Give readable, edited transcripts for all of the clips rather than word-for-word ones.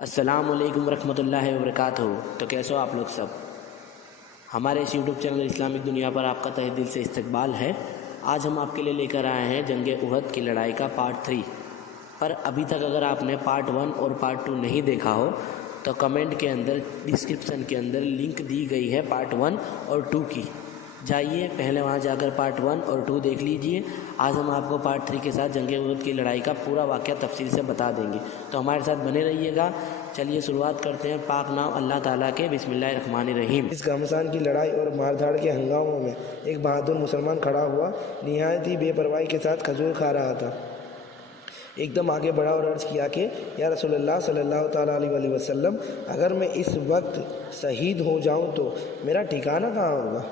السلام علیکم ورحمۃ اللہ وبرکاتہ۔ تو کیسے ہو آپ لوگ سب؟ ہمارے اس یوٹیوب چینل اسلامک دنیا پر آپ کا تہہ دل سے استقبال ہے۔ آج ہم آپ کے لیے لے کر آئے ہیں جنگ احد کی لڑائی کا پارٹ 3۔ پر ابھی تک اگر آپ نے پارٹ 1 اور پارٹ 2 نہیں دیکھا ہو تو کمنٹ کے اندر ڈسکرپشن کے اندر لنک دی گئی ہے پارٹ 1 اور 2 کی، جائیے پہلے وہاں جا کر پارٹ 1 اور 2 دیکھ لیجئے۔ آج ہم آپ کو پارٹ 3 کے ساتھ جنگ احد کی لڑائی کا پورا واقعہ تفصیل سے بتا دیں گے، تو ہمارے ساتھ بنے رہیے گا۔ چلیے شروعات کرتے ہیں پاک نام اللہ تعالیٰ کے، بسم اللہ الرحمن الرحیم۔ اس گھمسان کی لڑائی اور مار دھاڑ کے ہنگاموں میں ایک بہادر مسلمان کھڑا ہوا، نہایت ہی بے پرواہی کے ساتھ کھجور کھا رہا تھا۔ ایک دم آگے بڑھا اور عرض کیا کہ یا رسول اللہ صلی اللہ تعالیٰ علیہ وسلم، اگر میں اس وقت شہید ہو جاؤں تو میرا ٹھکانہ کہاں ہوگا؟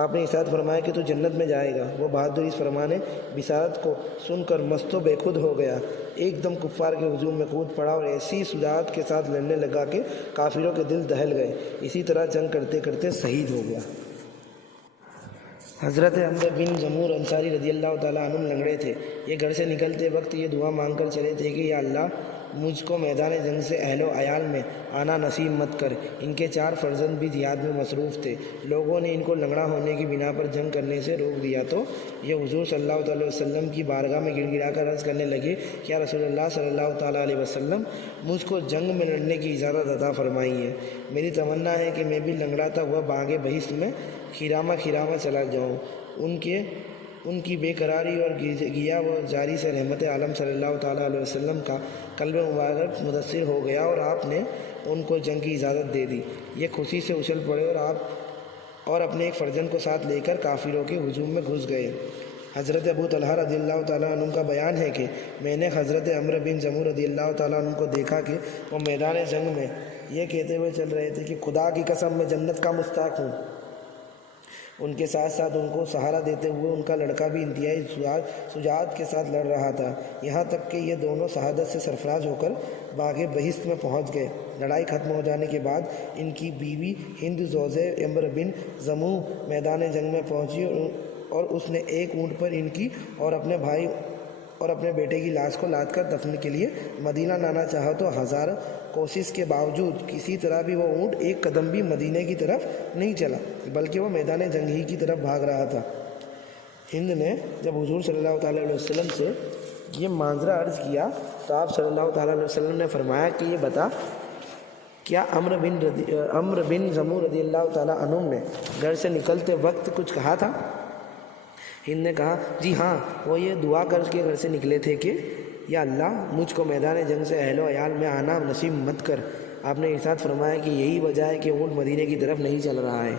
آپ نے ارشاد فرمایا کہ تو جنت میں جائے گا۔ وہ بہادر اس فرمان بشارت کو سن کر مست و بے خود ہو گیا، ایک دم کفار کے ہجوم میں کود پڑا اور ایسی شجاعت کے ساتھ لڑنے لگا کہ کافروں کے دل دہل گئے۔ اسی طرح جنگ کرتے کرتے شہید ہو گیا۔ حضرت عمرو بن جمور انصاری رضی اللہ تعالیٰ عنہ لنگڑے تھے۔ یہ گھر سے نکلتے وقت یہ دعا مانگ کر چلے تھے کہ یا اللہ، مجھ کو میدان جنگ سے اہل و عیال میں آنا نصیب مت کر۔ ان کے 4 فرزند بھی جہاد میں مصروف تھے۔ لوگوں نے ان کو لنگڑا ہونے کی بنا پر جنگ کرنے سے روک دیا تو یہ حضور صلی اللہ علیہ وسلم کی بارگاہ میں گڑ گڑا کر عرض کرنے لگے کہ یا رسول اللہ صلی اللہ تعالیٰ علیہ وسلم، مجھ کو جنگ میں لڑنے کی اجازت عطا فرمائیے۔ میری تمنا ہے کہ میں بھی لنگڑاتا ہوا باغ بہشت میں خیرامہ چلا جاؤں۔ ان کی بے قراری اور گیا و جاری سے رحمت عالم صلی اللہ تعالیٰ علیہ وسلم کا قلب مبارک متاثر ہو گیا اور آپ نے ان کو جنگ کی اجازت دے دی۔ یہ خوشی سے اچھل پڑے اور اپنے ایک فرزند کو ساتھ لے کر کافروں کے ہجوم میں گھس گئے۔ حضرت ابو طلحہ رضی اللہ تعالیٰ عنہ کا بیان ہے کہ میں نے حضرت عمرو بن جمور رضی اللہ تعالیٰ عنہ کو دیکھا کہ وہ میدان جنگ میں یہ کہتے ہوئے چل رہے تھے کہ خدا کی قسم میں جنت کا مستحق ہوں۔ ان کے ساتھ ساتھ ان کو سہارا دیتے ہوئے ان کا لڑکا بھی انتہائی شجاعت کے ساتھ لڑ رہا تھا، یہاں تک کہ یہ دونوں شہادت سے سرفراز ہو کر باغ بہشت میں پہنچ گئے۔ لڑائی ختم ہو جانے کے بعد ان کی بیوی ہند زوجہ عمرو بن جموح میدان جنگ میں پہنچی اور اس نے ایک اونٹ پر ان کی اور اپنے بھائی اور اپنے بیٹے کی لاش کو لاد کر دفن کے لیے مدینہ لانا چاہا تو ہزار کوشش کے باوجود کسی طرح بھی وہ اونٹ ایک قدم بھی مدینہ کی طرف نہیں چلا، بلکہ وہ میدان جنگ ہی کی طرف بھاگ رہا تھا۔ ہند نے جب حضور صلی اللہ تعالیٰ علیہ وسلم سے یہ مناظرہ عرض کیا تو آپ صلی اللہ تعالیٰ علیہ وسلم نے فرمایا کہ یہ بتا، کیا عمرو بن جمور رضی اللہ تعالیٰ عنہ نے گھر سے نکلتے وقت کچھ کہا تھا؟ ہند نے کہا جی ہاں، وہ یہ دعا کر کے گھر سے نکلے تھے کہ یا اللہ، مجھ کو میدان جنگ سے اہل و عیال میں آنا نصیب مت کر۔ آپ نے ارشاد فرمایا کہ یہی وجہ ہے کہ اونٹ مدینے کی طرف نہیں چل رہا ہے۔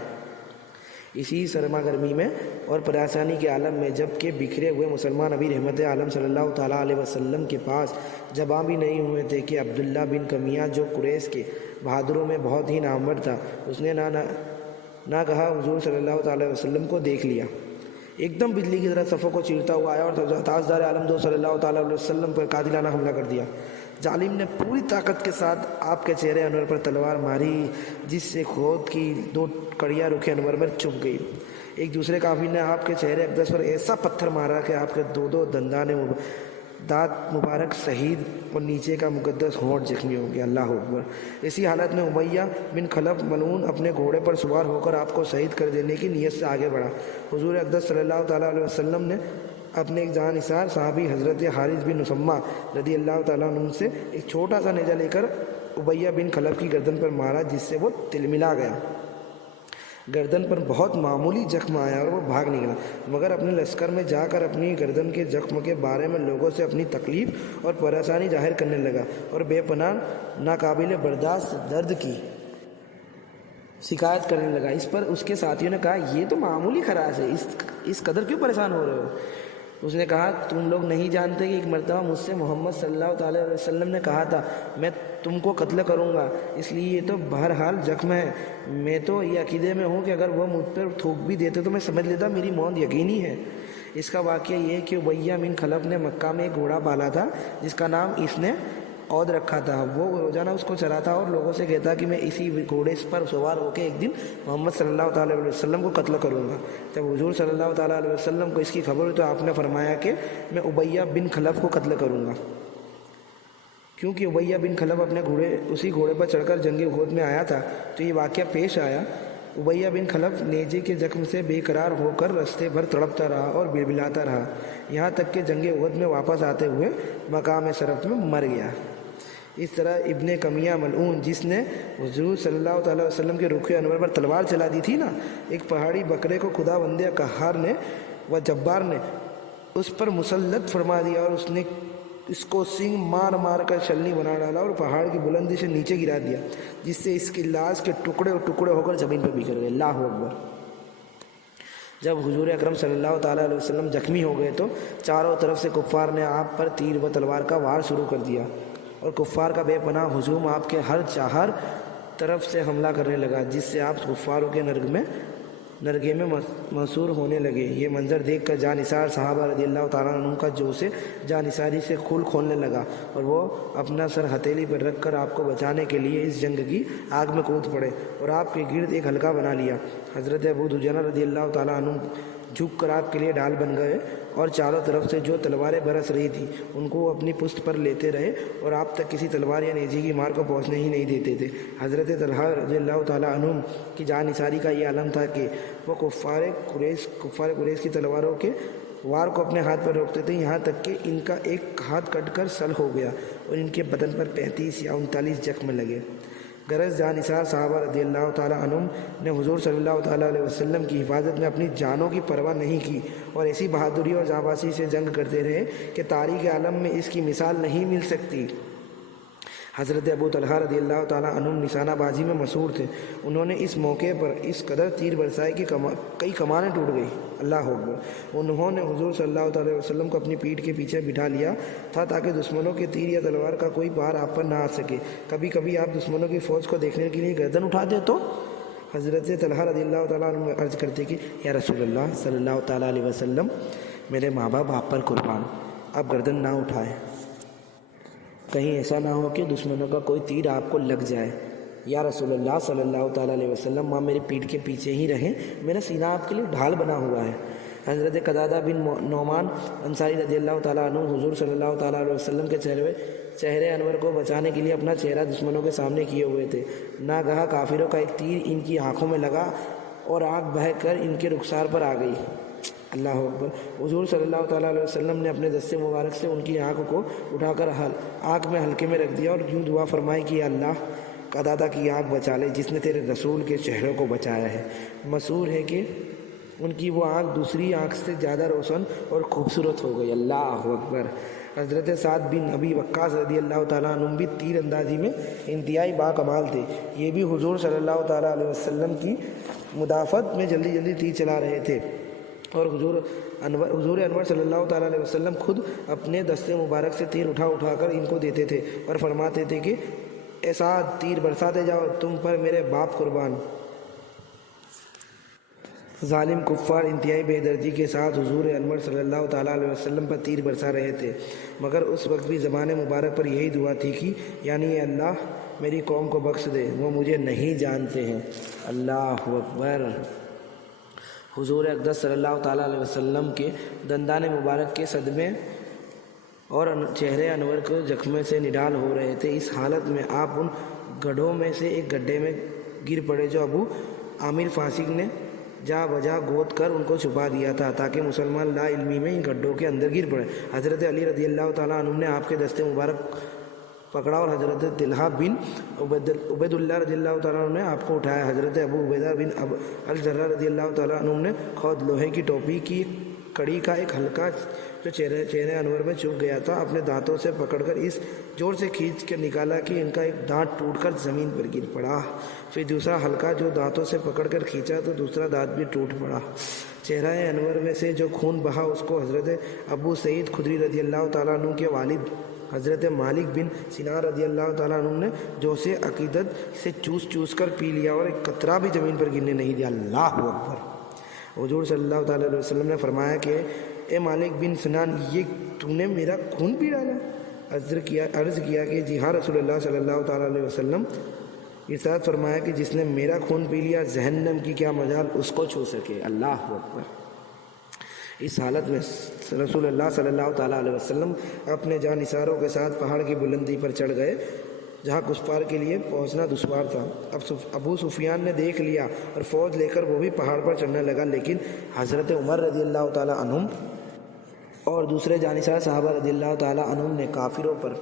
اسی سرما گرمی میں اور پریشانی کے عالم میں جب کہ بکھرے ہوئے مسلمان ابھی رحمت عالم صلی اللہ تعالیٰ علیہ وسلم کے پاس جواب بھی نہیں ہوئے تھے کہ عبداللہ بن کمیہ جو قریش کے بہادروں میں بہت ہی نامور تھا، اس نے نہ کہا حضور صلی اللہ تعالیٰ علیہ وسلم کو دیکھ لیا، ایک دم بجلی کی طرح صفوں کو چیرتا ہوا آیا اور تاجدار عالم دو صلی اللہ تعالیٰ علیہ وسلم پر قاتلانہ حملہ کر دیا۔ ظالم نے پوری طاقت کے ساتھ آپ کے چہرے انور پر تلوار ماری، جس سے خود کی 2 کڑیاں رخ انور میں چبھ گئی۔ ایک دوسرے کافر نے آپ کے چہرے اقدس پر ایسا پتھر مارا کہ آپ کے 2 دانت مبارک شہید اور نیچے کا مقدس ہونٹ زخمی ہو گیا۔ اللہ اکبر۔ اسی حالت میں امیہ بن خلف ملعون اپنے گھوڑے پر سوار ہو کر آپ کو شہید کر دینے کی نیت سے آگے بڑھا۔ حضور اقدس صلی اللہ تعالیٰ علیہ وسلم نے اپنے ایک جان نثار صحابی حضرت حارث بن نسمہ رضی اللہ تعالیٰ عنہ سے ایک چھوٹا سا نیزہ لے کر امیہ بن خلف کی گردن پر مارا، جس سے وہ تلملا گیا۔ گردن پر بہت معمولی زخم آیا اور وہ بھاگ نکلا، مگر اپنے لشکر میں جا کر اپنی گردن کے زخم کے بارے میں لوگوں سے اپنی تکلیف اور پریشانی ظاہر کرنے لگا اور بے پناہ ناقابل برداشت درد کی شکایت کرنے لگا۔ اس پر اس کے ساتھیوں نے کہا یہ تو معمولی خراش ہے، اس قدر کیوں پریشان ہو رہے ہو؟ اس نے کہا تم لوگ نہیں جانتے کہ ایک مرتبہ مجھ سے محمد صلی اللہ تعالیٰ علیہ وسلم نے کہا تھا میں تم کو قتل کروں گا، اس لیے یہ تو بہرحال زخم ہے۔ میں تو یہ عقیدے میں ہوں کہ اگر وہ مجھ پر تھوک بھی دیتے تو میں سمجھ لیتا میری موت یقینی ہے۔ اس کا واقعہ یہ ہے کہ امیہ بن خلف نے مکہ میں ایک گھوڑا پالا تھا جس کا نام اس نے عود رکھا تھا۔ وہ روزانہ اس کو چراتا اور لوگوں سے کہتا کہ میں اسی گھوڑے پر سوار ہو کے ایک دن محمد صلی اللہ تعالیٰ علیہ وسلم کو قتل کروں گا۔ جب حضور صلی اللہ تعالیٰ علیہ وسلم کو اس کی خبر ہوئی تو آپ نے فرمایا کہ میں امیہ بن خلف کو قتل کروں گا، کیونکہ امیہ بن خلف اپنے اسی گھوڑے پر چڑھ کر جنگ احد میں آیا تھا تو یہ واقعہ پیش آیا۔ امیہ بن خلف نیزے کے زخم سے بے قرار ہو کر رستے بھر تڑپتا رہا اور بلبلاتا رہا، یہاں تک کہ جنگ احد میں واپس آتے ہوئے مقام شرف میں مر گیا۔ اس طرح ابن کمیہ ملعون، جس نے حضور صلی اللہ تعالیٰ وسلم کے رخ انور پر تلوار چلا دی تھی نا، ایک پہاڑی بکرے کو خدا بندے قہار نے و جبار نے اس پر مسلط فرما دیا اور اس کو سنگ مار مار کر چھلنی بنا ڈالا اور پہاڑ کی بلندی سے نیچے گرا دیا، جس سے اس کی لاش کے ٹکڑے ٹکڑے ہو کر زمین پر بکھر گئے۔ اللہ اکبر۔ جب حضور اکرم صلی اللہ تعالیٰ علیہ وسلم زخمی ہو گئے تو چاروں طرف سے کفار نے آپ پر تیر و تلوار کا وار شروع کر دیا اور کفار کا بے پناہ ہجوم آپ کے ہر طرف سے حملہ کرنے لگا، جس سے آپ کفاروں کے نرگے میں محصور ہونے لگے۔ یہ منظر دیکھ کر جانثار صحابہ رضی اللہ تعالیٰ عنہ کا جوش جانثاری سے خول کھولنے لگا اور وہ اپنا سر ہتھیلی پر رکھ کر آپ کو بچانے کے لیے اس جنگ کی آگ میں کود پڑے اور آپ کے گرد ایک حلقہ بنا لیا۔ حضرت ابو دجانہ رضی اللہ تعالیٰ عنہ جھک کر آپ کے لیے ڈھال بن گئے اور چاروں طرف سے جو تلواریں برس رہی تھیں ان کو اپنی پشت پر لیتے رہے اور آپ تک کسی تلوار یا نیزے کی مار کو پہنچنے ہی نہیں دیتے تھے۔ حضرت طلحہ رضی اللہ تعالیٰ عنہ کی جانثاری کا یہ عالم تھا کہ وہ کفار قریش کی تلواروں کے وار کو اپنے ہاتھ پر روکتے تھے، یہاں تک کہ ان کا ایک ہاتھ کٹ کر سل ہو گیا اور ان کے بدن پر 35 یا 39 زخم لگے۔ غرض جانثار صحابہ رضی اللہ تعالیٰ عنہم نے حضور صلی اللہ تعالیٰ علیہ وسلم کی حفاظت میں اپنی جانوں کی پرواہ نہیں کی اور ایسی بہادری اور جانبازی سے جنگ کرتے رہے کہ تاریخ عالم میں اس کی مثال نہیں مل سکتی۔ حضرت ابو طلحہ رضی اللہ تعالیٰ عنہ نشانہ بازی میں مشہور تھے، انہوں نے اس موقع پر اس قدر تیر برسائے کہ کئی کمانیں ٹوٹ گئی۔ اللہ اکبر۔ انہوں نے حضور صلی اللہ تعالیٰ وسلم کو اپنی پیٹھ کے پیچھے بٹھا لیا تھا تاکہ دشمنوں کے تیر یا تلوار کا کوئی بار آپ پر نہ آ سکے۔ کبھی کبھی آپ دشمنوں کی فوج کو دیکھنے کے لیے گردن اٹھاتے تو حضرت طلحہ رضی اللہ تعالیٰ عنہ عرض کرتے کہ یا رسول اللہ صلی اللہ تعالیٰ علیہ وسلم، میرے ماں باپ آپ پر قربان، آپ گردن نہ اٹھائیں، کہیں ایسا نہ ہو کہ دشمنوں کا کوئی تیر آپ کو لگ جائے۔ یا رسول اللہ صلی اللہ تعالیٰ علیہ وسلم، ماں میری پیٹھ کے پیچھے ہی رہیں، میرا سینہ آپ کے لیے ڈھال بنا ہوا ہے۔ حضرت قتادہ بن نعمان انصاری رضی اللہ تعالیٰ عنہ حضور صلی اللہ تعالیٰ علیہ وسلم کے چہرے انور کو بچانے کے لیے اپنا چہرہ دشمنوں کے سامنے کیے ہوئے تھے۔ ناگہاں کافروں کا ایک تیر ان کی آنکھوں میں لگا اور آنکھ بہہ کر ان کے رخسار پر آ گئی۔ اللہ اکبر۔ حضور صلی اللہ تعالیٰ علیہ وسلم نے اپنے دست مبارک سے ان کی آنکھ کو اٹھا کر آنکھ میں ہلکے میں رکھ دیا اور یوں دعا فرمائی کہ اللہ قتادہ کی آنکھ بچا لے جس نے تیرے رسول کے چہرے کو بچایا ہے۔ مشہور ہے کہ ان کی وہ آنکھ دوسری آنکھ سے زیادہ روشن اور خوبصورت ہو گئی۔ اللہ اکبر۔ حضرت سعد بن ابی وقاص رضی اللہ تعالیٰ عنہ بھی تیر اندازی میں انتہائی باکمال تھے، یہ بھی حضور صلی اللہ تعالیٰ علیہ وسلم کی مدافعت میں جلدی جلدی تیر چلا رہے تھے اور حضور انور صلی اللہ تعالیٰ علیہ وسلم خود اپنے دست مبارک سے تیر اٹھا کر ان کو دیتے تھے اور فرماتے تھے کہ اے سعد، تیر برساتے جاؤ، تم پر میرے باپ قربان۔ ظالم کفار انتہائی بے دردی کے ساتھ حضور انور صلی اللہ تعالیٰ علیہ وسلم پر تیر برسا رہے تھے، مگر اس وقت بھی زبان مبارک پر یہی دعا تھی کہ یعنی اے اللہ میری قوم کو بخش دے، وہ مجھے نہیں جانتے ہیں۔ اللہ اکبر۔ حضور اقدس صلی اللہ تعالیٰ علیہ وسلم کے دندان مبارک کے صدمے اور چہرے انور کو زخمے سے نڈال ہو رہے تھے۔ اس حالت میں آپ ان گڑھوں میں سے ایک گڈھے میں گر پڑے جو ابو عامر فاسق نے جا بجا گود کر ان کو چھپا دیا تھا تاکہ مسلمان لا علمی میں ان گڈھوں کے اندر گر پڑے۔ حضرت علی رضی اللہ تعالیٰ عنہ نے آپ کے دست مبارک پکڑا اور حضرت طلحہ بن عبید اللہ رضی اللہ تعالیٰ عنہ نے آپ کو اٹھایا۔ حضرت ابو عبیدہ بن الجراح رضی اللہ تعالیٰ عنہ نے خود لوہے کی ٹوپی کی کڑی کا ایک حلقہ جو چہرے انور میں چبھ گیا تھا اپنے دانتوں سے پکڑ کر اس زور سے کھینچ کر نکالا کہ ان کا ایک دانت ٹوٹ کر زمین پر گر پڑا۔ پھر دوسرا حلقہ جو دانتوں سے پکڑ کر کھینچا تو دوسرا دانت بھی ٹوٹ پڑا۔ چہرہ انور میں سے جو خون بہا اس کو حضرت ابو سعید خدری رضی اللہ تعالیٰ عنہ کے والد حضرت مالک بن سنان رضی اللہ تعالیٰ عنہ نے جوش عقیدت سے چوس کر پی لیا اور ایک قطرہ بھی زمین پر گرنے نہیں دیا۔ اللہ اکبر۔ حضور صلی اللہ تعالیٰ علیہ وسلم نے فرمایا کہ اے مالک بن سنان، یہ تو نے میرا خون پی ڈالا؟ عرض کیا کہ جی ہاں رسول اللہ صلی اللہ تعالیٰ علیہ وسلم۔ ارشاد فرمایا کہ جس نے میرا خون پی لیا جہنم کی کیا مجال اس کو چھو سکے۔ اللہ اکبر۔ اس حالت میں رسول اللہ صلی اللہ تعالیٰ علیہ وسلم اپنے جانثاروں کے ساتھ پہاڑ کی بلندی پر چڑھ گئے جہاں کفار کے لیے پہنچنا دشوار تھا۔ ابو سفیان نے دیکھ لیا اور فوج لے کر وہ بھی پہاڑ پر چڑھنے لگا، لیکن حضرت عمر رضی اللہ تعالیٰ عنہم اور دوسرے جانثار صحابہ رضی اللہ تعالیٰ عنہم نے کافروں پر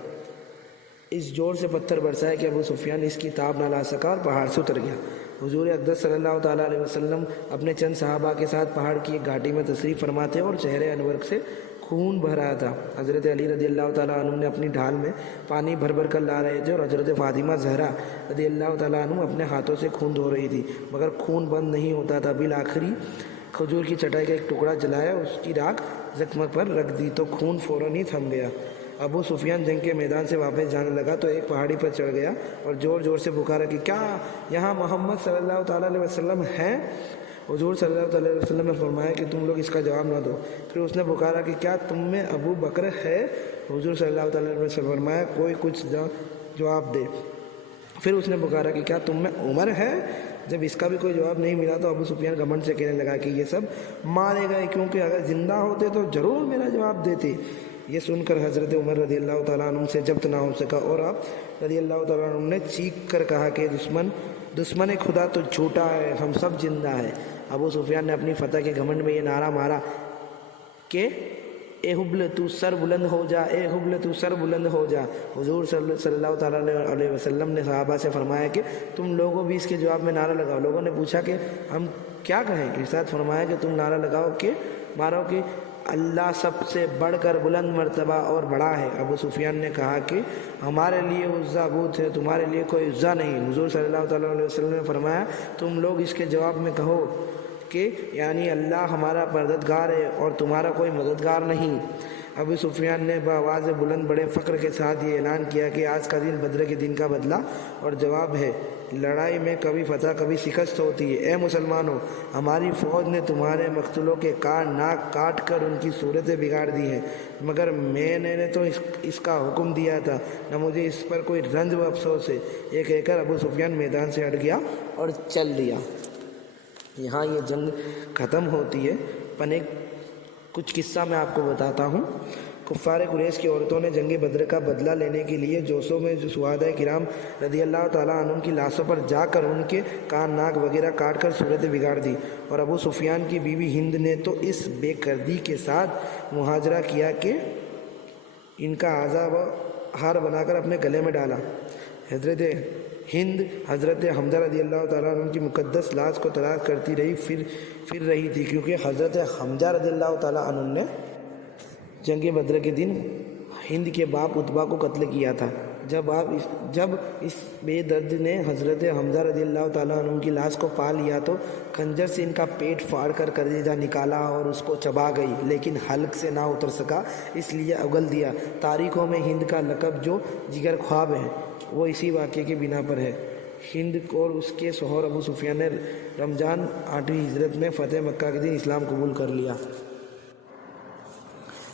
اس جوڑ سے پتھر برسائے کہ ابو سفیان اس کی تاب نہ لا سکا اور پہاڑ سے اتر گیا۔ حضور اقدس صلی اللہ تعالیٰ علیہ وسلم اپنے چند صحابہ کے ساتھ پہاڑ کی ایک گھاٹی میں تشریف فرما تھے اور چہرے انور سے خون بہ رہا تھا۔ حضرت علی رضی اللہ تعالیٰ عنہ نے اپنی ڈھال میں پانی بھر بھر کر لا رہے تھے اور حضرت فاطمہ زہرا رضی اللہ تعالیٰ عنہ اپنے ہاتھوں سے خون دھو رہی تھی، مگر خون بند نہیں ہوتا تھا۔ بالآخری کھجور کی چٹائی کا ایک ٹکڑا جلایا، اس کی راکھ زخم پر رکھ دی تو خون فوراً ہی تھم گیا۔ ابو سفیان جنگ کے میدان سے واپس جانے لگا تو ایک پہاڑی پر چڑھ گیا اور زور زور سے پکارا کہ کیا یہاں محمد صلی اللہ تعالیٰ علیہ وسلم ہیں؟ حضور صلی اللہ تعالیٰ علیہ وسلم نے فرمایا کہ تم لوگ اس کا جواب نہ دو۔ پھر اس نے پکارا کہ کیا تم میں ابو بکر ہے؟ حضور صلی اللہ تعالیٰ علیہ وسلم نے فرمایا کوئی کچھ جواب دے۔ پھر اس نے پکارا کہ کیا تم میں عمر ہے؟ جب اس کا بھی کوئی جواب نہیں ملا تو ابو سفیان گھمنڈ سے کہنے لگا کہ یہ سب مارے گئے، کیونکہ اگر زندہ ہوتے تو ضرور میرا جواب دیتے۔ یہ سن کر حضرت عمر رضی اللہ تعالیٰ عنہ سے ضبط نہ ہو سکا اور آپ رضی اللہ تعالیٰ عنہ نے چیخ کر کہا کہ دشمن خدا تو جھوٹا ہے، ہم سب زندہ ہیں۔ ابو سفیان نے اپنی فتح کے گھمنڈ میں یہ نعرہ مارا کہ اے حبل تو سر بلند ہو جا، اے حبل تو سر بلند ہو جا۔ حضور صلی اللہ تعالیٰ علیہ وسلم نے صحابہ سے فرمایا کہ تم لوگوں بھی اس کے جواب میں نعرہ لگاؤ۔ لوگوں نے پوچھا کہ ہم کیا کہیں؟ ارشاد فرمایا کہ تم نعرہ لگاؤ کہ مارو کہ اللہ سب سے بڑھ کر بلند مرتبہ اور بڑا ہے۔ ابو سفیان نے کہا کہ ہمارے لیے عزا بت ہے، تمہارے لیے کوئی عزا نہیں۔ حضور صلی اللہ تعالیٰ علیہ وسلم نے فرمایا تم لوگ اس کے جواب میں کہو کہ یعنی اللہ ہمارا مددگار ہے اور تمہارا کوئی مددگار نہیں۔ ابو سفیان نے بآواز بلند بڑے فخر کے ساتھ یہ اعلان کیا کہ آج کا دن بدر کے دن کا بدلہ اور جواب ہے۔ لڑائی میں کبھی فتح کبھی شکست ہوتی ہے۔ اے مسلمانوں، ہماری فوج نے تمہارے مقتولوں کے کان ناک کاٹ کر ان کی صورتیں بگاڑ دی ہیں، مگر میں نے تو اس کا حکم دیا تھا، نہ مجھے اس پر کوئی رنج و افسوس ہے۔ یہ کہہ کر ابو سفیان میدان سے ہٹ گیا اور چل دیا۔ یہاں یہ جنگ ختم ہوتی ہے۔ پنے کچھ قصہ میں آپ کو بتاتا ہوں۔ کفار قریش کی عورتوں نے جنگ بدر کا بدلہ لینے کے لیے جوشوں میں جو شہداء کرام رضی اللہ تعالیٰ عنہم کی لاشوں پر جا کر ان کے کان ناک وغیرہ کاٹ کر صورتیں بگاڑ دی، اور ابو سفیان کی بیوی ہند نے تو اس بے دردی کے ساتھ محاجرہ کیا کہ ان کا اعضا و ہار بنا کر اپنے گلے میں ڈالا۔ حضرت ہند حضرت حمزہ رضی اللہ تعالیٰ عنہ کی مقدس لاش کو تلاش کرتی رہی پھر رہی تھی، کیونکہ حضرت حمزہ رضی اللہ تعالیٰ عنہ نے جنگ بدر کے دن ہند کے باپ عتبہ کو قتل کیا تھا۔ جب اس بے درد نے حضرت حمزہ رضی اللہ تعالیٰ عنہ کی لاش کو پا لیا تو خنجر سے ان کا پیٹ پھاڑ کر کلیجہ نکالا اور اس کو چبا گئی، لیکن حلق سے نہ اتر سکا، اس لیے اگل دیا۔ تاریخوں میں ہند کا لقب جو جگر خواب ہے وہ اسی واقعے کی بنا پر ہے۔ ہند اور اس کے شوہر ابو سفیان نے رمضان 8ویں ہجرت میں فتح مکہ کے دن اسلام قبول کر لیا۔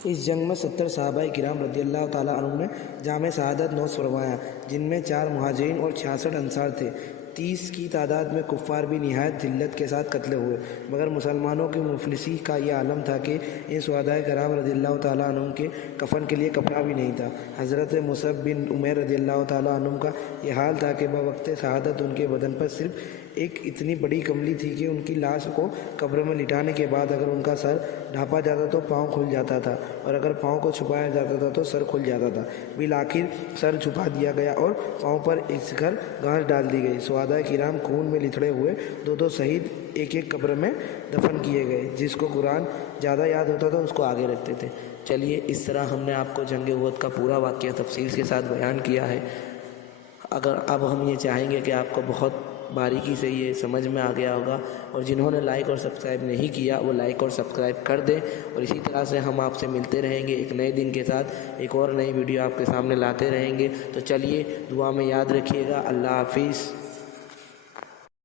اس جنگ میں 70 صحابہ کرام رضی اللہ تعالیٰ عنہ نے جام شہادت نوش فرمایا، جن میں 4 مہاجرین اور 66 انصار تھے۔ 30 کی تعداد میں کفار بھی نہایت ذلت کے ساتھ قتل ہوئے، مگر مسلمانوں کی مفلسی کا یہ عالم تھا کہ ان شہداء کرام رضی اللہ تعالیٰ عنہ کے کفن کے لیے کپڑا بھی نہیں تھا۔ حضرت مصعب بن عمیر رضی اللہ تعالیٰ عنہ کا یہ حال تھا کہ بوقت شہادت ان کے بدن پر صرف ایک اتنی بڑی کملی تھی کہ ان کی لاش کو قبر میں لٹانے کے بعد اگر ان کا سر ڈھانپا جاتا تو پاؤں کھل جاتا تھا، اور اگر پاؤں کو چھپایا جاتا تھا تو سر کھل جاتا تھا۔ بالآخر سر چھپا دیا گیا اور پاؤں پر اس گھر گھاس ڈال دی گئی۔ شہداء کرام خون میں لتھڑے ہوئے 2 شہید ایک قبر میں دفن کیے گئے۔ جس کو قرآن زیادہ یاد ہوتا تھا اس کو آگے رکھتے تھے۔ چلیے، اس طرح ہم نے آپ کو جنگ احد کا پورا واقعہ تفصیل کے ساتھ بیان کیا ہے۔ اگر اب ہم یہ چاہیں گے کہ آپ کو بہت باریکی سے یہ سمجھ میں آ گیا ہوگا، اور جنہوں نے لائک اور سبسکرائب نہیں کیا وہ لائک اور سبسکرائب کر دیں، اور اسی طرح سے ہم آپ سے ملتے رہیں گے ایک نئے دن کے ساتھ، ایک اور نئی ویڈیو آپ کے سامنے لاتے رہیں گے۔ تو چلیے، دعا میں یاد رکھیے گا۔ اللہ حافظ۔